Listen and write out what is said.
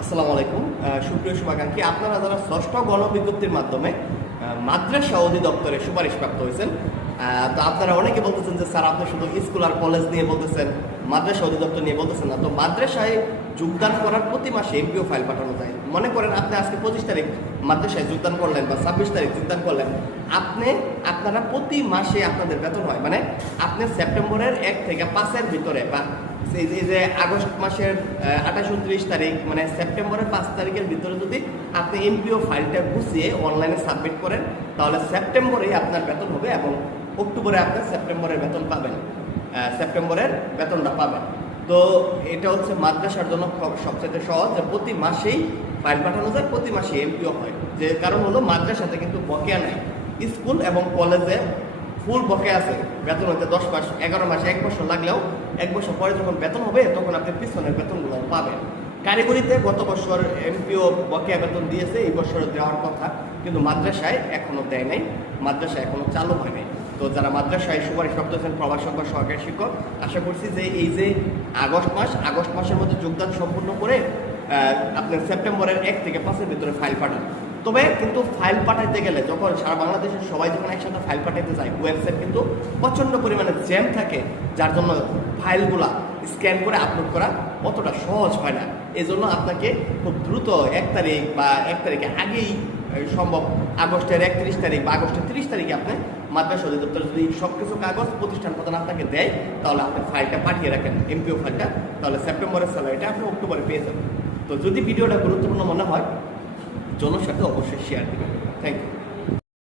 আসসালামু আলাইকুম। সুপ্রিয় শুভাকাঙ্ক্ষী, আপনারা যারা ষষ্ঠ গণবিজ্ঞপ্তির মাধ্যমে মাদ্রাসা অধিদপ্তরে সুপারিশ প্রাপ্ত হয়েছেন তো আপনারা অনেকে বলতেছেন যে, স্যার, আপনি শুধু স্কুল আর কলেজ নিয়ে বলতেছেন, মাদ্রাসা অধিদপ্তর নিয়ে বলতেছেন না। তো মাদ্রাসায় যোগদান করার প্রতি মাসে এমপিও ফাইল পাঠানো যায়। মনে করেন আপনি আজকে পঁচিশ তারিখ মাদ্রাসায় যোগদান করলেন বা ছাব্বিশ তারিখ যোগদান করলেন। আপনি, আপনারা প্রতি মাসে আপনাদের বেতন হয়। মানে আপনি সেপ্টেম্বরের এক থেকে পাঁচের ভিতরে বা এই যে- আগস্ট মাসের আঠাশ, উনত্রিশ তারিখ মানে সেপ্টেম্বরের পাঁচ তারিখের ভিতরে যদি আপনি এমপিও ফাইলটা গুছিয়ে অনলাইনে সাবমিট করেন, তাহলে সেপ্টেম্বরেই আপনার বেতন হবে এবং অক্টোবরে আপনি সেপ্টেম্বরের বেতন পাবেন। সেপ্টেম্বরের বেতনটা পাবেন। তো এটা হচ্ছে মাদ্রাসার জন্য সবচেয়ে সহজ যে প্রতি মাসেই ফাইল পাঠানো যায়, প্রতি মাসে এমপিও হয়। যে কারণ হলো মাদ্রাসাতে কিন্তু বকেয়া নাই। স্কুল এবং কলেজে ফুল বকে আছে। বেতন হতে দশ মাস, এগারো মাস, এক বছর লাগলেও এক বছর পরে যখন বেতন হবে, তখন আপনি পিছনের বেতনগুলো পাবেন। কারিগরিতে গত বছর এমপিও বকেয়া বেতন দিয়েছে, এই বছর দেওয়ার কথা। কিন্তু মাদ্রাসায় এখনও দেয় নাই। মাদ্রাসা এখনও চালু হয় নাই। তো যারা মাদ্রাসায় সুপারিশ প্রাপ্ত হয়েছেন প্রভাষক বা সহকারী শিক্ষক, আশা করছি যে এই যে আগস্ট মাস, আগস্ট মাসের মধ্যে যোগদান সম্পূর্ণ করে আপনার সেপ্টেম্বরের এক থেকে পাঁচের ভিতরে ফাইল পাঠান। তবে কিন্তু ফাইল পাঠাইতে গেলে যখন সারা বাংলাদেশের সবাই যখন একসাথে ফাইল পাঠাইতে যায় ওয়েবসাইট কিন্তু প্রচণ্ড পরিমাণে জ্যাম থাকে, যার জন্য ফাইলগুলা স্ক্যান করে আপলোড করা অতটা সহজ হয় না। এই জন্য আপনাকে খুব দ্রুত এক তারিখ বা এক তারিখে আগেই সম্ভব। আগস্টের একত্রিশ তারিখ বা আগস্টের তিরিশ তারিখে আপনি মাদ্রাসা অধিদপ্তর যদি সব কিছু কাগজ প্রতিষ্ঠান প্রধান আপনাকে দেয়, তাহলে আপনি ফাইলটা পাঠিয়ে রাখেন এমপিও ফাইলটা তাহলে সেপ্টেম্বরের স্যালারিটা আপনি অক্টোবরে পেয়ে যাবেন। তো যদি ভিডিওটা গুরুত্বপূর্ণ মনে হয়, জনসাথে অবশ্যই শেয়ার দেবেন। Thank you